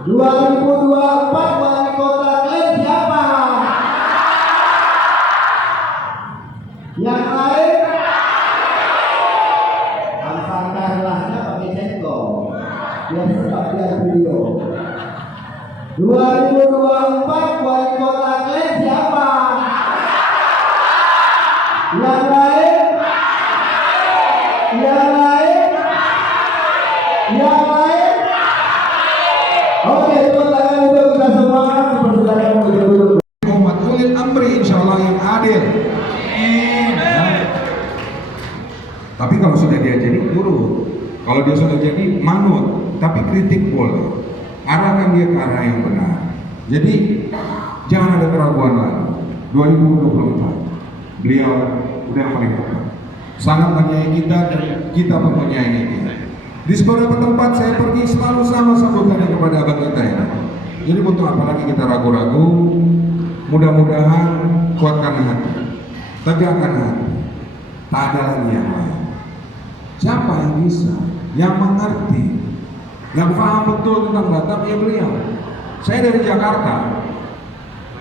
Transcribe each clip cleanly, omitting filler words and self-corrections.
2024 wali kota Klen siapa? Yang lain? Alfan Kahlahnya pakai cendol. Biar sebab biar video. 2024 wali kota Klen siapa? Yang lain? Yang lain? Yang lain? Oke, tepuk tangan untuk kita semua. Dipersilakan untuk duduk. Muhammad ulil amri insyaallah yang adil. Ya. Tapi kalau sudah dia jadi guru, kalau dia sudah jadi manut, tapi kritik boleh. Arahkan dia ke arah yang benar. Jadi jangan ada keraguan lagi. 2024 beliau udah yang paling tepat. Sangat menyayangi kita dan kita pun menyayangi dia. Di beberapa tempat saya pergi selalu sama sambutannya kepada abang kita ini. Jadi untuk apa lagi kita ragu-ragu? Mudah-mudahan kuatkan hati, tegakkan hati. Tak ada lagi yang lain. Siapa yang bisa, yang mengerti, yang paham betul tentang Batam? Ya beliau. Saya dari Jakarta,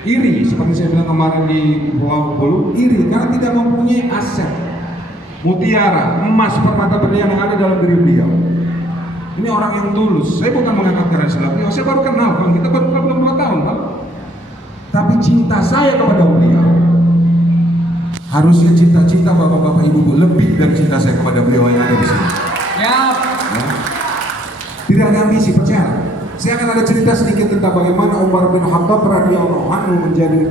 iri seperti saya bilang kemarin di Pulau Bulu, iri karena tidak mempunyai aset mutiara, emas, permata berlian yang ada dalam diri beliau. Ini orang yang tulus. Saya bukan mengangkat karena silap beliau. Saya baru kenal, Bang. Kita baru kenal belum 2 tahun, Bang. Tapi cinta saya kepada beliau, harusnya cita-cita bapak-bapak ibu-ibu lebih dari cinta saya kepada beliau yang ada di sini. Ya. Tidak ada ambisi, percaya. Saya akan ada cerita sedikit tentang bagaimana Umar bin Khattab radhiyallahu anhu menjadi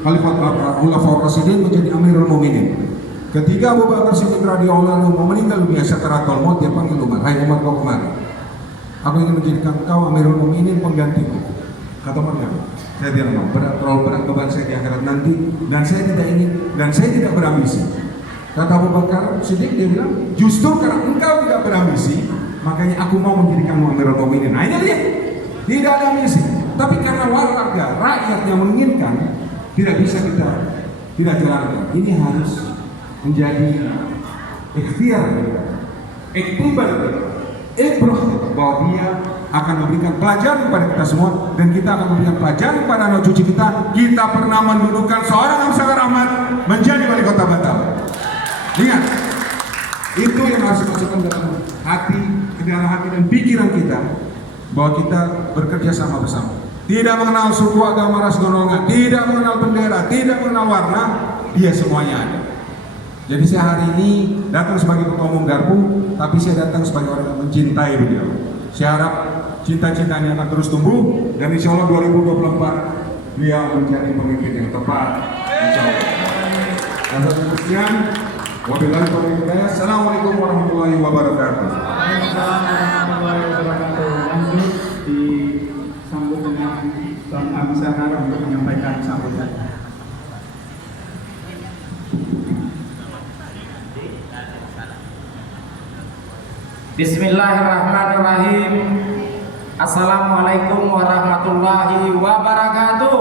Khalifah Khulafaur Rasyidin, menjadi Amirul Mukminin. Ketika Abu Bakar Siddiq radhiyallahu anhu mau meninggal dunia sakaratul maut, dia panggil Umar, "Hai Umar, kau kemari? Aku ingin menjadikan kau Amirul Mukminin, penggantiku." Kata Umar, "Saya tidak mau, terlalu berat beban saya di akhirat nanti, dan saya tidak ingin, dan saya tidak berambisi." Kata Abu Bakar Siddiq, dia bilang, "Justru karena engkau tidak berambisi, makanya aku mau menjadikanmu Amirul Mukminin." Nah ini dia, tidak ada ambisi, tapi karena warga rakyat yang menginginkan, tidak bisa kita tidak jalankan. Ini harus menjadi ikhtiar, iktibar, ibrah, bahwa dia akan memberikan pelajaran kepada kita semua, dan kita akan memberikan pelajaran kepada anak cucu kita. Kita pernah mendudukan seorang Hamzah Rahmat menjadi wali kota Batam. Ingat, itu yang harus dimasukkan dalam hati, ke dalam hati dan pikiran kita, bahwa kita bekerja sama bersama. Tidak mengenal suku, agama, ras, golongan, tidak mengenal bendera, tidak mengenal warna, dia semuanya ada. Jadi saya hari ini datang sebagai ketua umum Garpu, tapi saya datang sebagai orang yang mencintai beliau. Saya harap cinta-cintanya akan terus tumbuh, dan insya Allah 2024 beliau menjadi pemimpin yang tepat. Insya Allah. Sekian, wabillahi taufiq wal hidayah. Assalamualaikum warahmatullahi wabarakatuh. Waalaikumsalam warahmatullahi wabarakatuh. Lanjut disambut dengan Bang Hamzah untuk menyampaikan sambutan. Bismillahirrahmanirrahim. Assalamualaikum warahmatullahi wabarakatuh.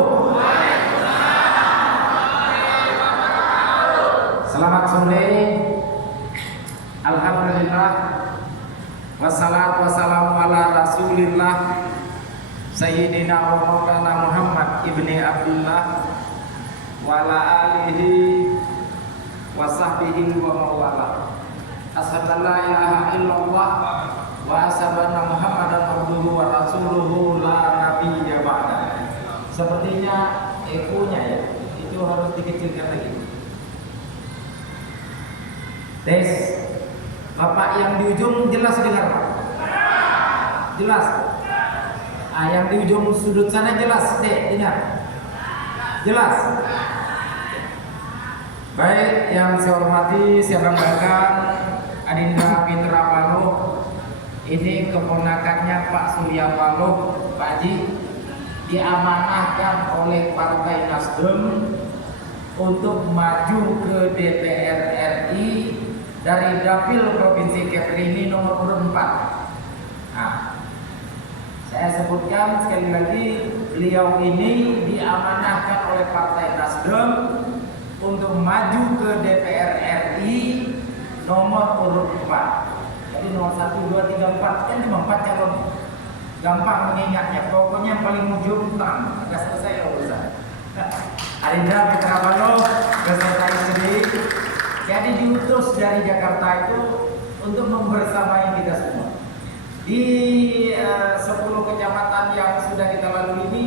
Selamat sore. Alhamdulillah. Wassalatu wassalamu ala rasulillah Sayyidina wa maulana Muhammad ibni Abdullah wa ala alihi wa sahbihi wa mawala. Asyhadu an la ilaha illallah wa asyhadu anna Muhammadan abduhu wa rasuluhu la nabiyya ba'da. Sepertinya ekonya ya, itu harus dikecilkan lagi. Tes. Bapak yang di ujung jelas dengar, Pak? Jelas. Yang di ujung sudut sana jelas, dengar. Jelas. Baik, yang saya hormati, saya banggakan Adinda Mitra Paloh, ini keponakannya Pak Surya Paloh, Pak Haji, diamanahkan oleh Partai Nasdem untuk maju ke DPR RI dari Dapil Provinsi Kepri ini nomor urut 4. Nah, saya sebutkan sekali lagi, beliau ini diamanahkan oleh Partai Nasdem untuk maju ke DPR RI nomor urut 4. Jadi nomor 1, 2, 3, 4 kan cuma 4 calon. gampang mengingatnya. Pokoknya yang paling ujung tam, agak selesai ya urusan. Adinda Putra Balok beserta istri jadi diutus dari Jakarta itu untuk membersamai kita semua di 10 kecamatan yang sudah kita lalui ini.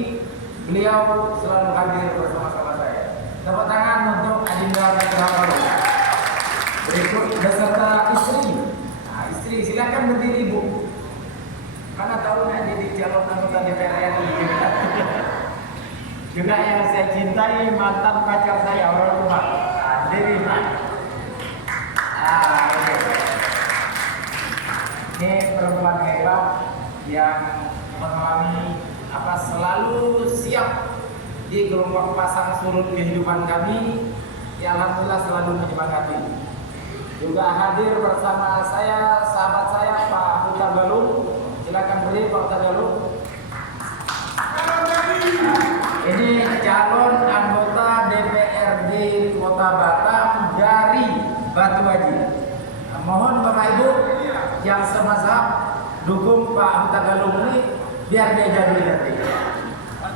Beliau selalu hadir bersama-sama saya. Tepuk tangan untuk Adinda Putra Balok. Berikut beserta istri. Nah, istri silakan berdiri Bu. Mana tahu nak jadi calon anggota DPR RI. Juga yang saya cintai mantan pacar saya orang rumah. Diri Pak. Ini perempuan hebat yang mengalami selalu siap di gelombang pasang surut kehidupan kami. Ya alhamdulillah selalu menyemangati. Juga hadir bersama saya sahabat saya Pak Huta Galung. Silakan beri Pak Huta Galung. Ini calon anggota DPRD Kota Batam dari Batu Haji. Mohon Bapak Ibu yang semazhab dukung Pak Huta Galung ini biar dia jadi nanti.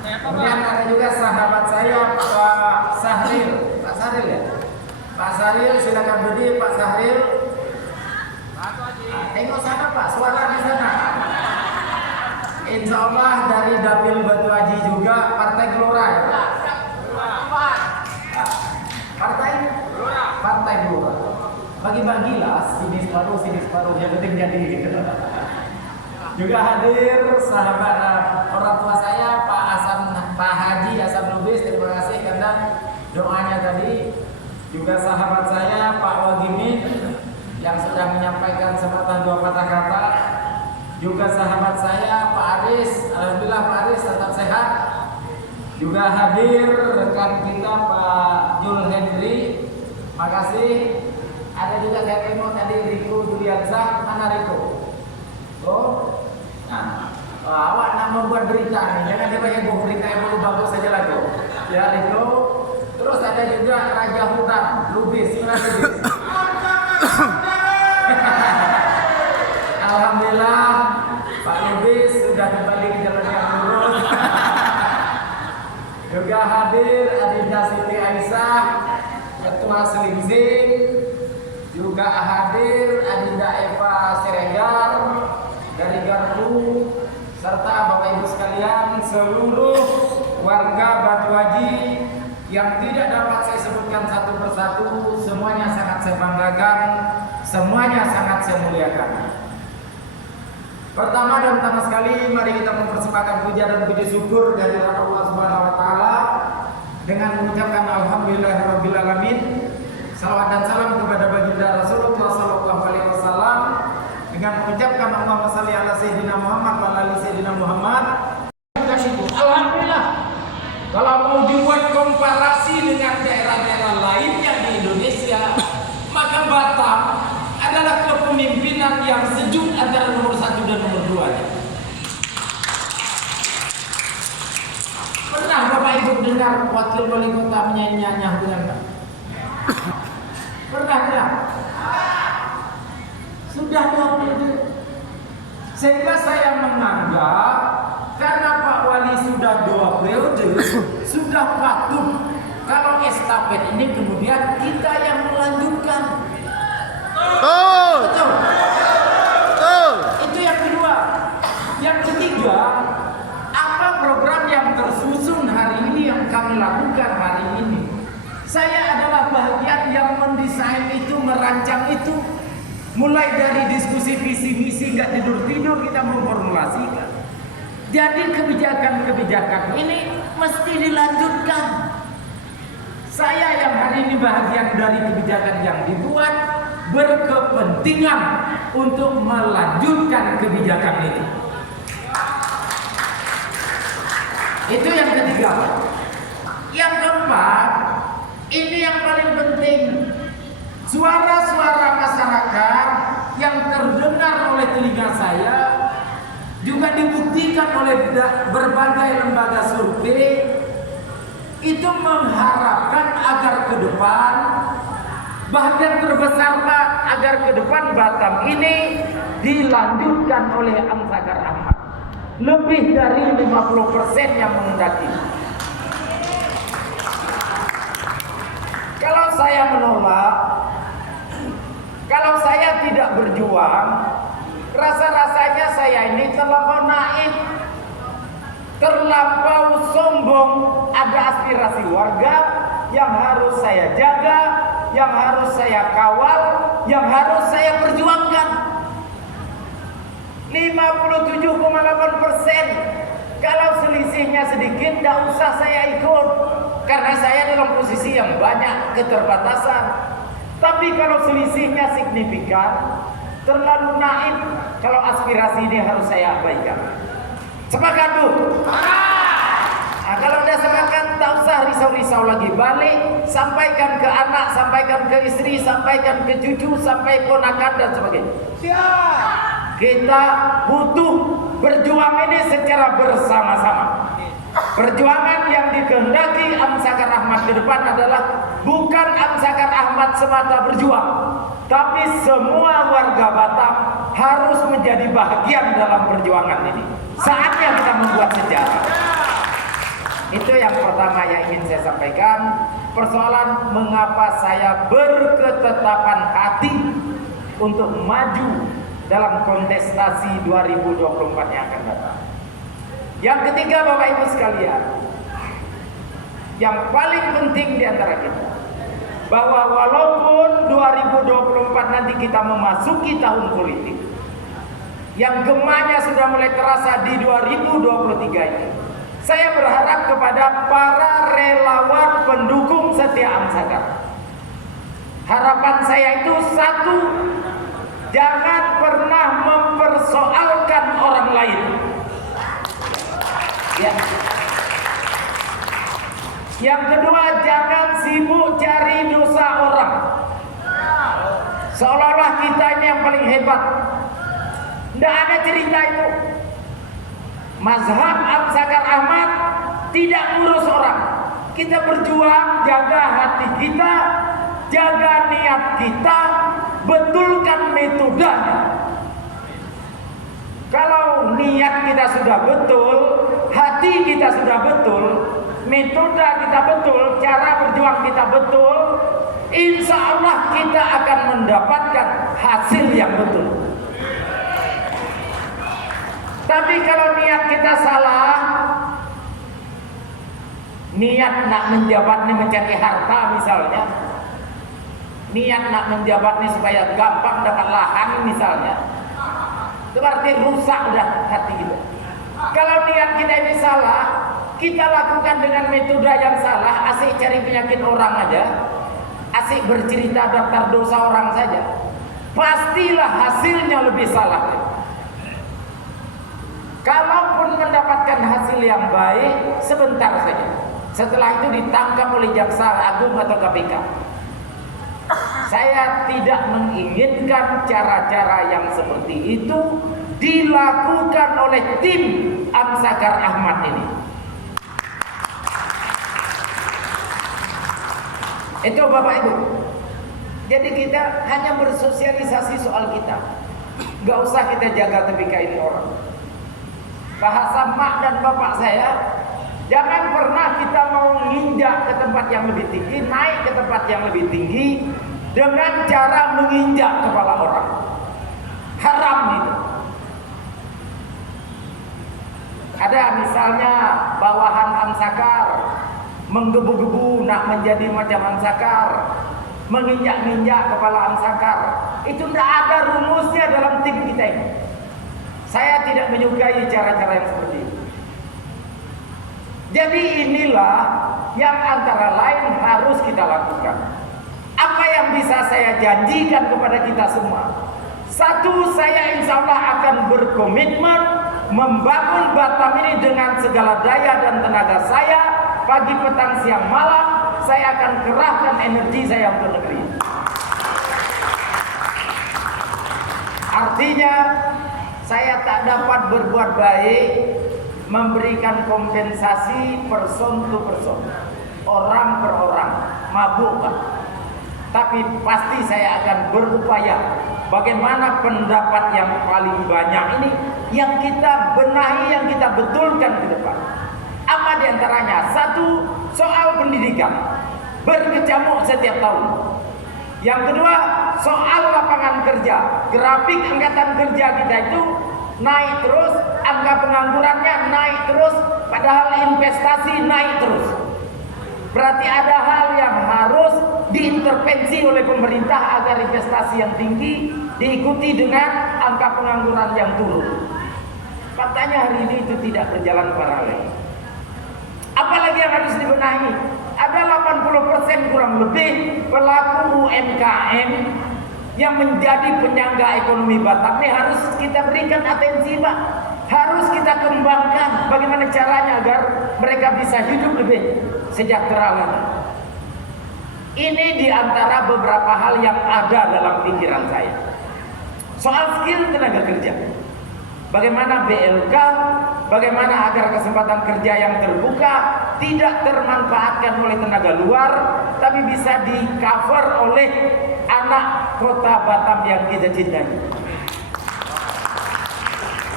Kemudian ada juga sahabat saya Pak Sahril. Pak Sahril ya? Pak Sahril silakan berdiri Pak Sahril. Tengok sana Pak, suara di sana. Insya Allah dari Dapil Batu Haji juga Partai Gelora ya Pak? Partai Gelora. Bagi-bagilah sini separuh yang penting jadi gitu. Juga hadir sahabat orang tua saya Pak Haji Hasan Lubis, terima kasih karena doanya tadi. Juga sahabat saya Pak Wagimin yang sudah menyampaikan sepatah dua patah kata. Juga sahabat saya Pak Aris, alhamdulillah Pak Aris tetap sehat. Juga hadir rekan kita Pak Jul Hendri, makasih. Ada juga saya tengok tadi Riko Duliansyah, mana Riko? Oh, nah, awak nak membuat berita nih, jangan dia pakai berita yang bagus saja lagu. Ya Riko. Terus ada juga Raja Hutan, Lubis, mana Lubis? Alhamdulillah Pak Lubis sudah kembali ke jalan yang lurus. Juga hadir Adinda Siti Aisyah, Ketua Selimzing. Juga hadir Adinda Eva Siregar dari Gardu, serta Bapak Ibu sekalian seluruh warga Batu Haji yang tidak dapat saya sebutkan satu persatu. Semuanya sangat saya banggakan, semuanya sangat saya muliakan. Pertama dan utama sekali, mari kita mempersembahkan puja dan puji syukur dari Allah Subhanahu wa taala dengan mengucapkan alhamdulillahirabbil alamin. Salawat dan salam kepada baginda Rasulullah sallallahu alaihi wasallam dengan mengucapkan Allahumma shalli ala sayyidina Muhammad wa ala sayyidina Muhammad. Alhamdulillah. Kalau mau dibuat komparasi dengan daerah-daerah lain yang di Indonesia, maka Batam adalah kepemimpinan yang sejuk antara nomor 1 dan nomor 2. Pernah Bapak Ibu dengar wakil wali kota menyanyi-nyanyi dengan Pak? Pernah tidak? Sudah 20. Sehingga saya menganggap karena Pak Wali sudah 2 periode, sudah patut kalau estafet ini kemudian kita yang melanjutkan. Betul. Itu yang kedua. Yang ketiga, apa program yang tersusun hari ini yang kami lakukan hari ini? Saya adalah bagian yang mendesain itu, merancang itu. Mulai dari diskusi visi misi nggak tidur kita memformulasikan. Jadi kebijakan-kebijakan ini mesti dilanjutkan. Saya yang hari ini bahagian dari kebijakan yang dibuat berkepentingan untuk melanjutkan kebijakan itu. Itu yang ketiga. Yang keempat, ini yang paling penting. Suara-suara masyarakat yang terdengar oleh telinga saya juga dibuktikan oleh berbagai lembaga survei itu mengharapkan agar ke depan, bahkan terbesar Pak, agar ke depan Batam ini dilanjutkan oleh Am Sagar Ahmad. lebih dari 50% yang menghendaki. Kalau saya menolak, kalau saya tidak berjuang, rasa-rasanya saya ini terlampau naif, terlampau sombong. Ada aspirasi warga yang harus saya jaga, yang harus saya kawal, yang harus saya perjuangkan. 57,8%. Kalau selisihnya sedikit, tidak usah saya ikut, karena saya dalam posisi yang banyak keterbatasan. Tapi kalau selisihnya signifikan, terlalu naif, kalau aspirasi ini harus saya abaikan. Sepakat Bu? Nah, kalau udah sepakat, tak usah risau-risau lagi. Balik, sampaikan ke anak, sampaikan ke istri, sampaikan ke cucu, sampai ponakan dan sebagainya. Siap. Kita butuh berjuang ini secara bersama-sama. Perjuangan yang dikehendaki Amsakar Ahmad ke depan adalah bukan Amsakar Ahmad semata berjuang, tapi semua warga Batam harus menjadi bagian dalam perjuangan ini. Saatnya kita membuat sejarah. Itu yang pertama yang ingin saya sampaikan. Persoalan mengapa saya berketetapan hati untuk maju dalam kontestasi 2024 yang akan datang. Yang ketiga, Bapak Ibu sekalian, yang paling penting di antara kita, bahwa walaupun 2024 nanti kita memasuki tahun politik, yang gemanya sudah mulai terasa di 2023 ini, saya berharap kepada para relawan pendukung setia Amsakar. Harapan saya itu satu, jangan pernah mempersoalkan orang lain. Ya. Yang kedua, jangan sibuk cari dosa orang, seolah-olah kita ini yang paling hebat. Tidak ada cerita itu. Mazhab Amsakar Ahmad tidak ngurus orang. Kita berjuang, jaga hati kita, jaga niat kita, betulkan metodenya. Kalau niat kita sudah betul, hati kita sudah betul, metode kita betul, cara berjuang kita betul, insya Allah kita akan mendapatkan hasil yang betul. Tapi kalau niat kita salah, niat nak menjabat ini mencari harta misalnya, niat nak menjabat ini supaya gampang dapat lahan misalnya, itu berarti rusak udah hati kita. Kalau niat kita ini salah, kita lakukan dengan metode yang salah, asik cari penyakit orang aja, asik bercerita daftar dosa orang saja, pastilah hasilnya lebih salah. Kalaupun mendapatkan hasil yang baik, sebentar saja. Setelah itu ditangkap oleh Jaksa Agung atau KPK. Saya tidak menginginkan cara-cara yang seperti itu dilakukan oleh tim Amsakar Ahmad ini. Itu Bapak Ibu. Jadi kita hanya bersosialisasi soal kita. Gak usah kita jaga tebikain orang. Bahasa mak dan bapak saya, jangan pernah kita mau menginjak ke tempat yang lebih tinggi, naik ke tempat yang lebih tinggi dengan cara menginjak kepala orang. Haram itu. Ada misalnya bawahan Amsakar menggebu-gebu nak menjadi macam Amsakar, menginjak-injak kepala Amsakar. Itu tidak ada rumusnya dalam tim kita ini. Saya tidak menyukai cara-cara yang seperti itu. Jadi inilah yang antara lain harus kita lakukan. Apa yang bisa saya janjikan kepada kita semua? Satu, saya insya Allah akan berkomitmen membangun Batam ini dengan segala daya dan tenaga saya. Pagi, petang, siang, malam, saya akan kerahkan energi saya untuk negeri. Artinya, saya tak dapat berbuat baik memberikan kompensasi person to person, orang per orang, mabuk Pak. Tapi pasti saya akan berupaya bagaimana pendapat yang paling banyak ini yang kita benahi, yang kita betulkan ke depan. Apa diantaranya? Satu, soal pendidikan, berkecamuk setiap tahun. Yang kedua, soal lapangan kerja. Grafik angkatan kerja kita itu naik terus, angka penganggurannya naik terus, padahal investasi naik terus. Berarti ada hal yang harus diintervensi oleh pemerintah agar investasi yang tinggi diikuti dengan angka pengangguran yang turun. Faktanya hari ini itu tidak berjalan paralel. Apalagi yang harus dibenahi? Ada 80% kurang lebih pelaku UMKM yang menjadi penyangga ekonomi Batam. Ini harus kita berikan atensi, Pak. Harus kita kembangkan bagaimana caranya agar mereka bisa hidup lebih sejahtera lagi. Ini diantara beberapa hal yang ada dalam pikiran saya. Soal skill tenaga kerja, bagaimana BLK, bagaimana agar kesempatan kerja yang terbuka tidak termanfaatkan oleh tenaga luar, tapi bisa di cover oleh anak kota Batam yang kita cintai.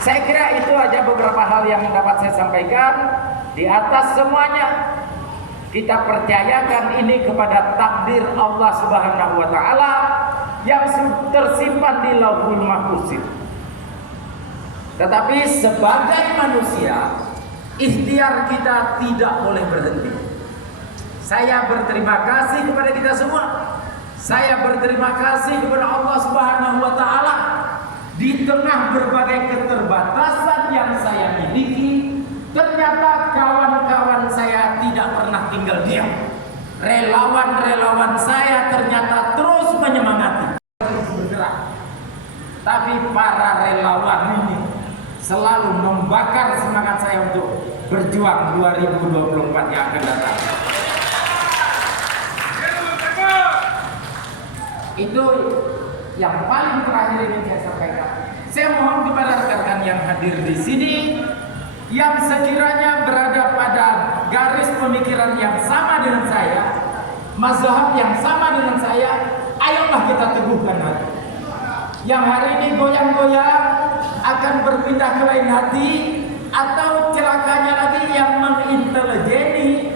Saya kira itu aja beberapa hal yang dapat saya sampaikan. Di atas semuanya, kita percayakan ini kepada takdir Allah Subhanahu wa Ta'ala yang tersimpan di Lauhul Mahfuz. Tetapi sebagai manusia, ikhtiar kita tidak boleh berhenti. Saya berterima kasih kepada kita semua. Saya berterima kasih kepada Allah Subhanahu wa Ta'ala. Di tengah berbagai keterbatasan yang saya miliki, ternyata kawan-kawan saya tidak pernah tinggal diam. Relawan-relawan saya ternyata terus menyemangati, terus bergerak. Tapi para relawan ini selalu membakar semangat saya untuk berjuang 2024 yang akan datang. Itu yang paling terakhir ini saya sampaikan. Saya mohon kepada rekan-rekan yang hadir di sini, yang sekiranya berada pada garis pemikiran yang sama dengan saya, mazhab yang sama dengan saya, ayolah kita teguhkan hati. Yang hari ini goyang-goyang akan berpindah ke lain hati, atau celakanya lagi yang menginteligeni,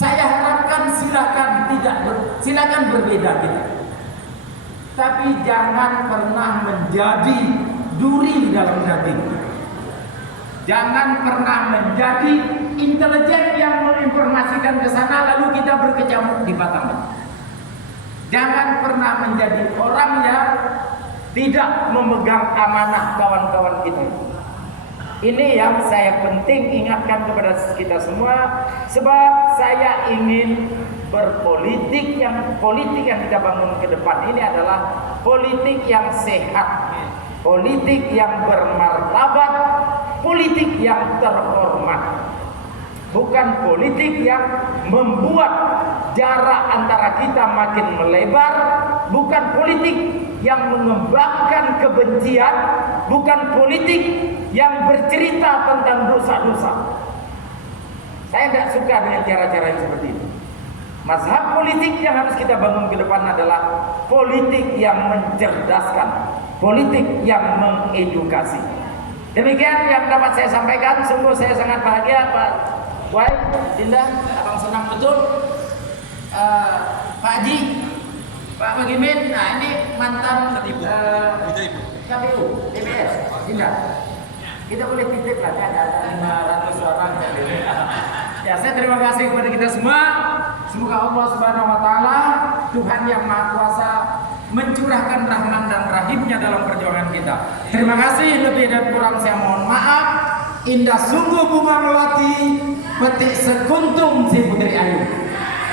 saya harapkan silakan berbeda kita. Tapi jangan pernah menjadi duri dalam hati. Jangan pernah menjadi intelijen yang menginformasikan ke sana lalu kita berkecamuk di Batam. Jangan pernah menjadi orang yang tidak memegang amanah kawan-kawan kita. Ini yang saya penting ingatkan kepada kita semua, sebab saya ingin berpolitik yang kita bangun ke depan ini adalah politik yang sehat, politik yang bermartabat, politik yang terhormat, bukan politik yang membuat jarak antara kita makin melebar, bukan politik yang mengembangkan kebencian, bukan politik yang bercerita tentang dosa-dosa. Saya tidak suka dengan cara-cara yang seperti itu. Mazhab politik yang harus kita bangun ke depan adalah politik yang mencerdaskan, politik yang mengedukasi. Demikian yang dapat saya sampaikan. Sungguh saya sangat bahagia, Pak Wai, Dinda, abang senang betul. Pak Haji, Pak Mugimin, nah ini mantan KPU, DPS, Dinda. Kita boleh titip lah, kan ada 500 orang. Ya, saya terima kasih kepada kita semua. Semoga Allah Subhanahu wa Ta'ala, Tuhan yang Maha Kuasa, mencurahkan rahman dan rahimnya dalam perjuangan kita. Terima kasih, lebih dan kurang saya mohon maaf. Indah sungguh bunga melati, petik sekuntum si Putri Ayu.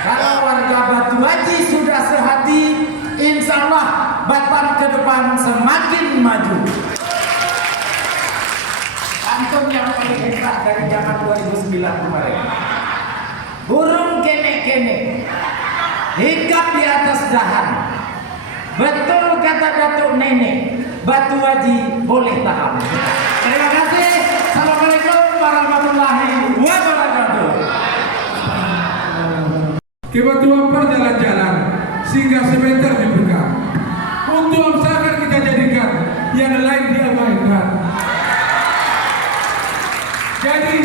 Kalau warga Batu Haji sudah sehati, insya Allah Batam ke depan semakin maju. Antum yang paling hebat dari zaman 2009 kemarin. Burung kenek-kenek, hingkap di atas dahan. Betul kata Datuk Nenek, Batu Haji boleh tahan. Terima kasih. Assalamualaikum warahmatullahi wabarakatuh. Kita tua jalan-jalan sehingga sebentar dibuka. Untuk usaha kita jadikan, yang lain diabaikan. Jadi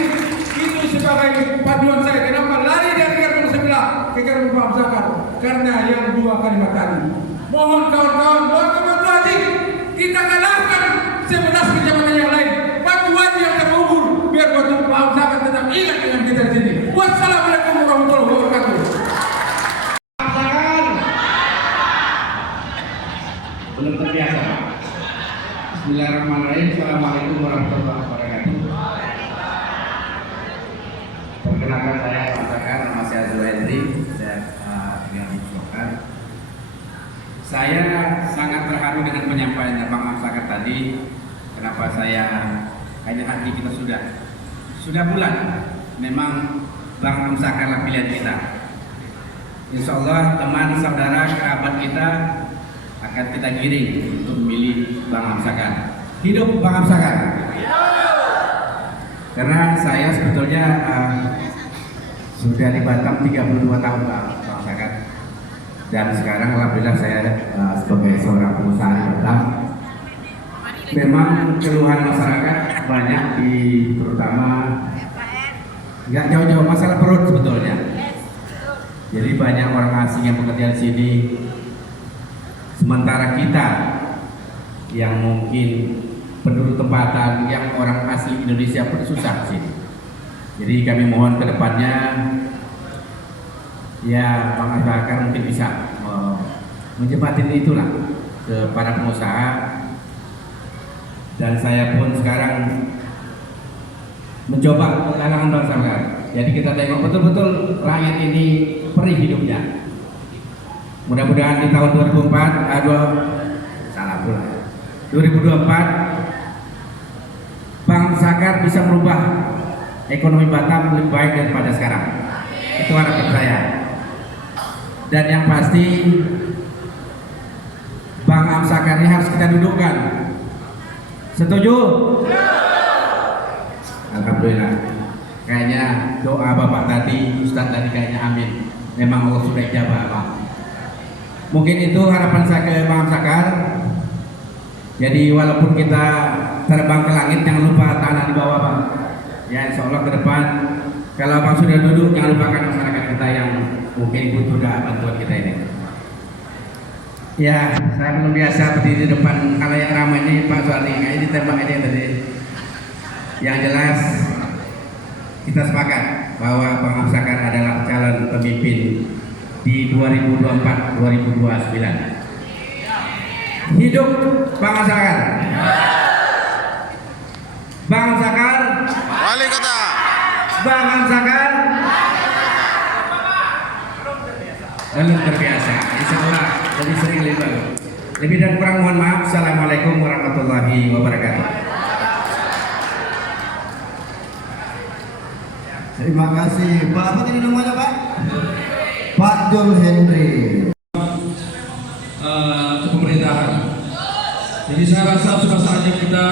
itu sebagai paduan saya. Kenapa lari dari gardu sebelah ke gardu Pak Zakar? Karena yang dua kalimat tadi. Mohon kawan-kawan, teman-teman lagi kita kalahkan 11 kecamatan yang lain. Batuan yang terukur biar batu Pak Zakar tetap ingat dengan kita di sini. Wassalamualaikum warahmatullahi wabarakatuh. Belum terbiasa, Pak. Bismillahirrahmanirrahim. Assalamualaikum warahmatullahi wabarakatuh. Perkenalkan saya Pak Zakar, nama saya Zuhendri. Saya tinggal di Blokan. Saya sangat terharu dengan penyampaian Bang Zakar tadi. Kenapa saya kayaknya hati kita sudah bulan. Memang Bang Zakar lah pilihan kita. Insya Allah teman, saudara, kerabat kita akan kita giring untuk memilih Bang Zakar. Hidup Bang Zakar. Karena saya sebetulnya sudah di Batam 32 tahun Bang Zakar. Dan sekarang alhamdulillah saya sebagai seorang pengusaha di Batam. Memang keluhan masyarakat banyak terutama nggak jauh-jauh masalah perut sebetulnya. Jadi banyak orang asing yang bekerja di sini. Sementara kita yang mungkin penduduk tempatan, yang orang asli Indonesia pun susah sih. Jadi kami mohon ke depannya ya Bang Zakar mungkin bisa menjembatin itulah ke para pengusaha. Dan saya pun sekarang mencoba kalangan Bang Zakar. Jadi kita tengok betul-betul rakyat ini perih hidupnya. Mudah-mudahan di tahun 2024 Bang Zakar bisa merubah ekonomi Batam lebih baik daripada sekarang. Itu harapan saya. Dan yang pasti Bang Zakar ini harus kita dudukkan. Setuju? Alhamdulillah. Kayaknya doa Bapak tadi, Ustadz tadi kayaknya amin. Memang Allah sudah ijabah, Pak. Mungkin itu harapan saya ke Bang Zakar. Jadi walaupun kita terbang ke langit, jangan lupa tanah di bawah, Bang. Ya insya Allah ke depan kalau Bang sudah duduk, jangan lupakan masyarakat kita yang mungkin butuh bantuan kita ini. Ya, saya belum biasa berdiri di depan khalayak ramai ini, Pak Suardi. Kayaknya ditembak aja tadi. Yang jelas kita sepakat bahwa Bang Zakar adalah calon pemimpin di 2024-2029. Hidup Bang Zakar. Bang Zakar. Wali kota. Bang Zakar. Belum terbiasa. Insya Allah lebih sering lebih bagus. Lebih dan kurang mohon maaf. Assalamualaikum warahmatullahi wabarakatuh. Terima kasih. Pak, apa tadi namanya Pak? Pak John Henry. Pemerintahan. Jadi saya rasa sudah saatnya kita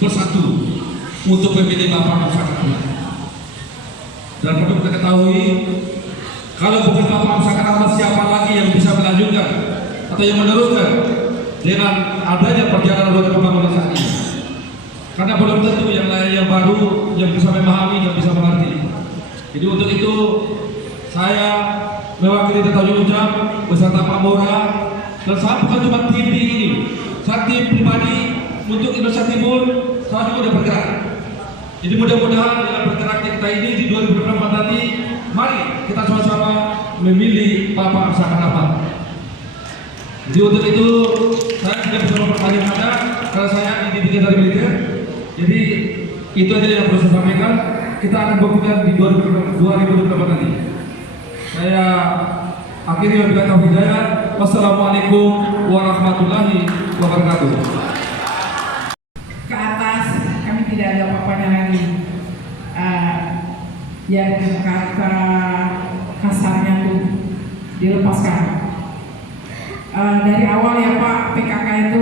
bersatu untuk memilih Bapak Zakar. Dan perlu kita ketahui, kalau bukan Bapak Zakar, siapa lagi yang bisa melanjutkan atau yang meneruskan dengan adanya perjalanan roda pembangunan saat ini? Karena belum tentu yang lain yang baru yang bisa memahami, yang bisa mengerti. Jadi untuk itu saya mewakili Tanjung Ujang beserta Pak Mora, dan saya bukan cuma tim di ini, saya tim pribadi untuk Indonesia Timur, saya juga sudah bergerak. Jadi mudah-mudahan dengan bergeraknya kita ini di 2024 nanti, mari kita sama-sama memilih Bapak Zakar apa. Jadi untuk itu saya tidak bisa memperpanjang Anda karena saya dididik dari militer. Jadi itu aja yang perlu saya sampaikan. Kita akan buktikan di 2024 nanti. Saya akhirnya wabillahi taufiq hidayah. Wassalamualaikum warahmatullahi wabarakatuh. Ke atas kami tidak ada apa-apanya lagi. Yang kata kasarnya tuh dilepaskan. Dari awal ya Pak, PKK itu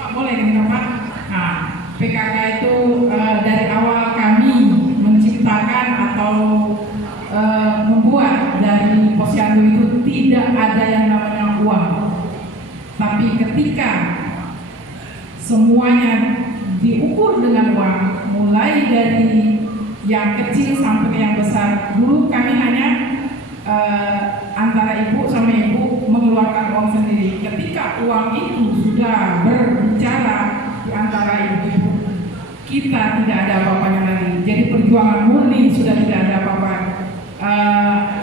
Pak boleh kan Pak? Nah, PKK itu dari awal kami menciptakan atau membuat dari posyandu itu tidak ada yang namanya uang. Tapi ketika semuanya diukur dengan uang, mulai mulai dari yang kecil sampai ke yang besar. Dulu kami hanya antara ibu sama ibu mengeluarkan uang sendiri. Ketika uang itu sudah berbicara di antara ibu-ibu, kita tidak ada apa-apanya lagi. Jadi perjuangan murni sudah tidak ada apa-apa.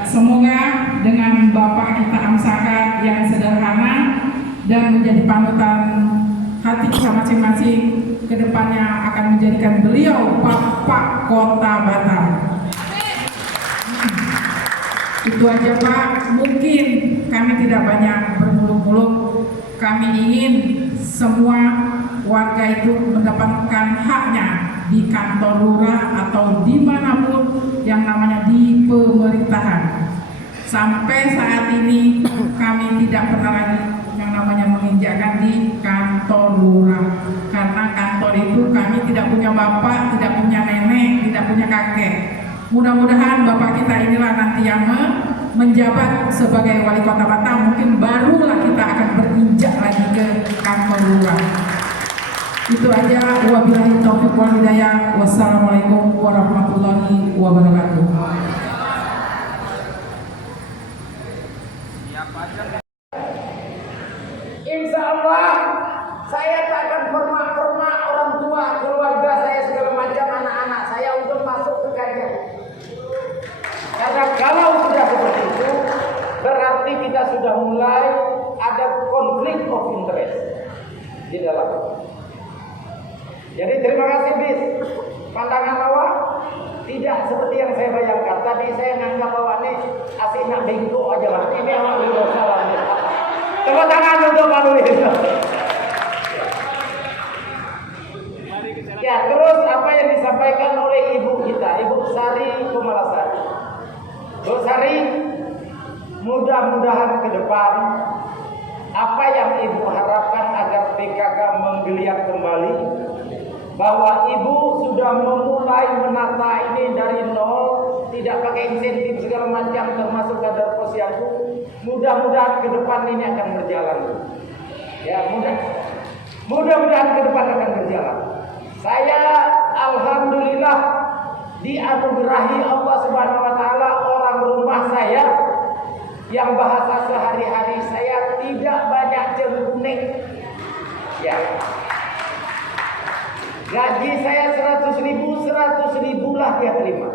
Semoga dengan Bapak kita Amsaka yang sederhana dan menjadi panutan hati kita masing-masing, kedepannya akan menjadikan beliau Bapak Kota Batam. Itu aja Pak, mungkin kami tidak banyak bermuluk-muluk. Kami ingin semua warga itu mendapatkan haknya di kantor lurah atau dimanapun yang namanya di pemerintahan. Sampai saat ini kami tidak pernah lagi yang namanya menginjakkan di kantor lurah, karena kantor itu kami tidak punya bapak, tidak punya nenek, tidak punya kakek. Mudah-mudahan bapak kita inilah nanti yang menjabat sebagai wali kota Batam, mungkin barulah kita akan berinjak lagi ke kantor lurah. Itu aja, wabillahi taufiq wal hidayah. Wassalamualaikum warahmatullahi wabarakatuh. Insya Allah saya tak akan permak-permak orang tua, keluarga saya, segala macam anak-anak saya untuk masuk ke kajian. Karena kalau sudah seperti itu, berarti kita sudah mulai ada konflik of interest di dalam. Jadi terima kasih Bis. Pandangan awak tidak seperti yang saya bayangkan. Tadi saya nganggap awak nih asik nak bengkok aja lah. Ini awak sudah salah. Tepuk tangan untuk Pak Luis. Ya, terus apa yang disampaikan oleh ibu kita, Ibu Sari Kumalasari. Bu Sari, mudah-mudahan ke depan apa yang ibu harapkan agar PKK menggeliat kembali, bahwa ibu sudah memulai menata ini dari nol, tidak pakai insentif segala macam termasuk kadar posyandu. Mudah-mudahan ke depan ini akan berjalan. Ya, mudah-mudahan ke depan akan berjalan. Saya alhamdulillah dianugerahi Allah Subhanahu wa taala orang rumah saya yang bahasa sehari-hari saya tidak banyak cengkunik. Ya. Gaji saya 100.000 lah dia terima.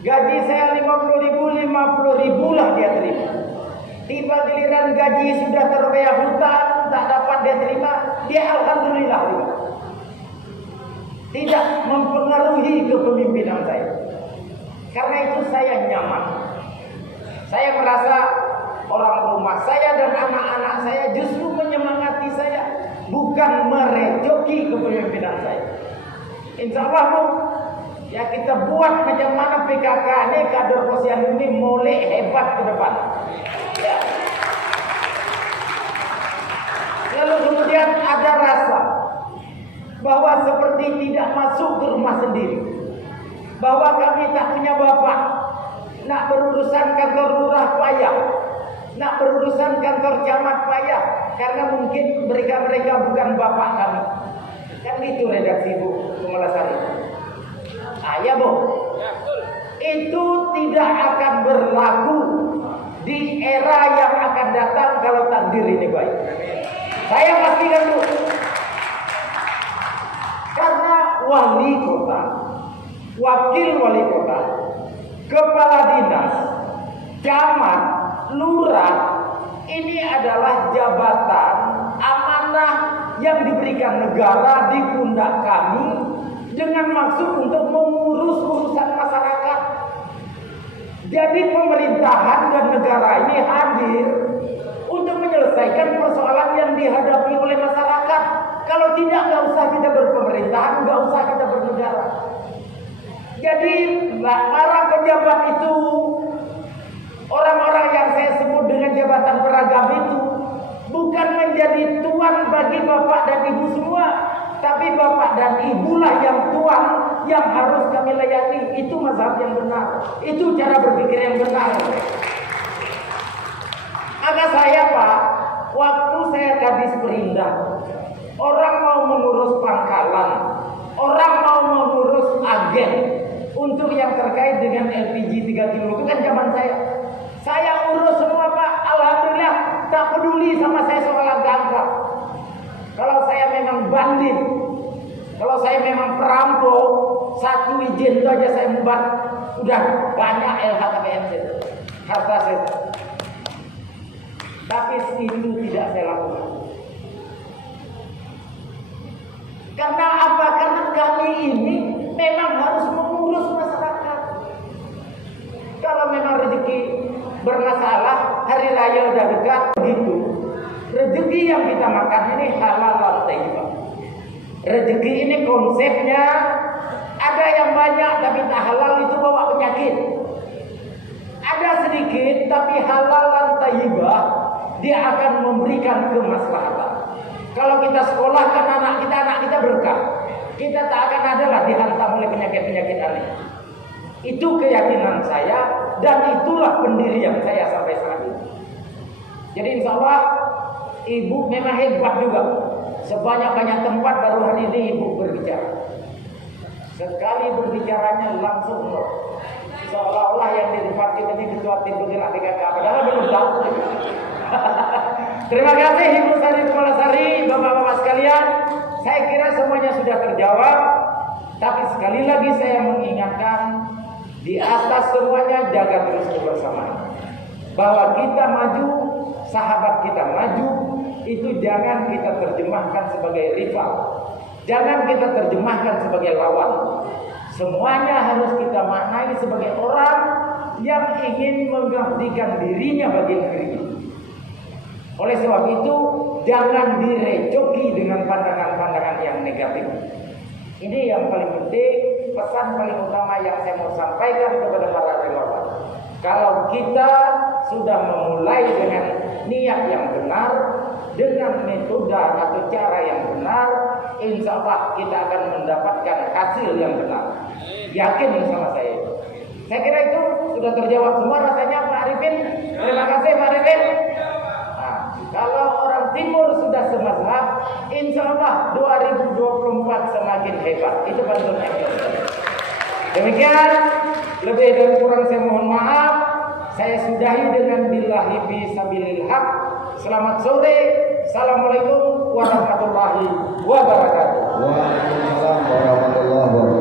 Gaji saya 50.000 lah dia terima. Tiba giliran gaji sudah terbayar hutang, tak dapat dia terima, dia alhamdulillah terima. Tidak mempengaruhi kepemimpinan saya. Karena itu saya nyaman. Saya merasa orang rumah saya dan anak-anak saya justru menyemangati saya, bukan merejoki kepemimpinan saya. Insya Allah Bu, ya kita buat macam mana PKK ini, kader posyandu ini mulai hebat ke depan. Ya. Lalu kemudian ada rasa bahwa seperti tidak masuk ke rumah sendiri, bahwa kami tak punya bapak, nak berurusan kantor lurah payah, nak berurusan kantor camat payah, karena mungkin mereka bukan bapak kami. Kan itu redaksi Bu Kumalasari. Ya Bu, itu tidak akan berlaku di era yang akan datang kalau takdir ini baik. Saya pastikan Bu, karena wali kota, wakil wali kota, kepala dinas, camat, lurah, ini adalah jabatan amanah yang diberikan negara di pundak kami dengan maksud untuk mengurus urusan masyarakat. Jadi pemerintahan dan negara ini hadir untuk menyelesaikan persoalan yang dihadapi oleh masyarakat. Kalau tidak, nggak usah kita berpemerintahan, nggak usah kita bernegara. Jadi para pejabat itu, orang-orang yang saya sebut dengan jabatan beragam itu, bukan menjadi tuan bagi bapak dan ibu semua, tapi bapak dan ibulah yang tuan, yang harus kami layani. Itu mazhab yang benar, itu cara berpikir yang benar. Agak saya Pak, waktu saya gadis Perindah, orang mau mengurus pangkalan, orang mau mengurus terkait dengan LPG 3 kilo itu kan zaman saya. Saya urus semua Pak. Alhamdulillah tak peduli sama saya soal agama. Kalau saya memang bandit, kalau saya memang perampok, satu izin itu aja saya membuat. Udah banyak LHKPN saya, harta saya. Tapi itu tidak saya lakukan. Karena apa? Karena kami ini memang harus mengurus masyarakat. Kalau memang rezeki bermasalah, hari raya udah dekat begitu. Rezeki yang kita makan ini halal dan thayyibah. Rezeki ini konsepnya ada yang banyak tapi tak halal itu bawa penyakit. Ada sedikit tapi halal dan thayyibah, dia akan memberikan kemaslahatan. Kalau kita sekolahkan anak kita berkah. Kita tak akan adalah dihantam oleh penyakit-penyakit aneh. Itu keyakinan saya dan itulah pendirian saya sampai saat ini. Jadi insya Allah ibu memang hebat juga. Sebanyak-banyak tempat baru hari ini ibu berbicara. Sekali berbicaranya langsung seolah-olah yang di tempat kita ini ketua tim penggerak PKK. Padahal belum tahu. Terima kasih Ibu Sari Kepala Sari, Bapak-bapak sekalian. Saya kira semuanya sudah terjawab. Tapi sekali lagi saya mengingatkan, di atas semuanya jaga terus kebersamaan. Bahwa kita maju, sahabat kita maju, itu jangan kita terjemahkan sebagai rival. Jangan kita terjemahkan sebagai lawan. Semuanya harus kita maknai sebagai orang yang ingin mengabdikan dirinya bagi negeri ini. Oleh sebab itu, jangan direcoki dengan pandangan-pandangan yang negatif. Ini yang paling penting, pesan paling utama yang saya mau sampaikan kepada para relawan. Kalau kita sudah memulai dengan niat yang benar, dengan metode atau cara yang benar, insya Allah kita akan mendapatkan hasil yang benar. Yakin sama saya. Saya kira itu sudah terjawab semua rasanya Pak Arifin. Terima kasih Pak Arifin. Kalau orang timur sudah semazhab, insya Allah 2024 semakin hebat. Itu bentuknya. Demikian, lebih dan kurang saya mohon maaf. Saya sudahi dengan billahi fisabilil haq. Selamat sore. Assalamualaikum warahmatullahi wabarakatuh. Waalaikumsalam warahmatullahi wabarakatuh.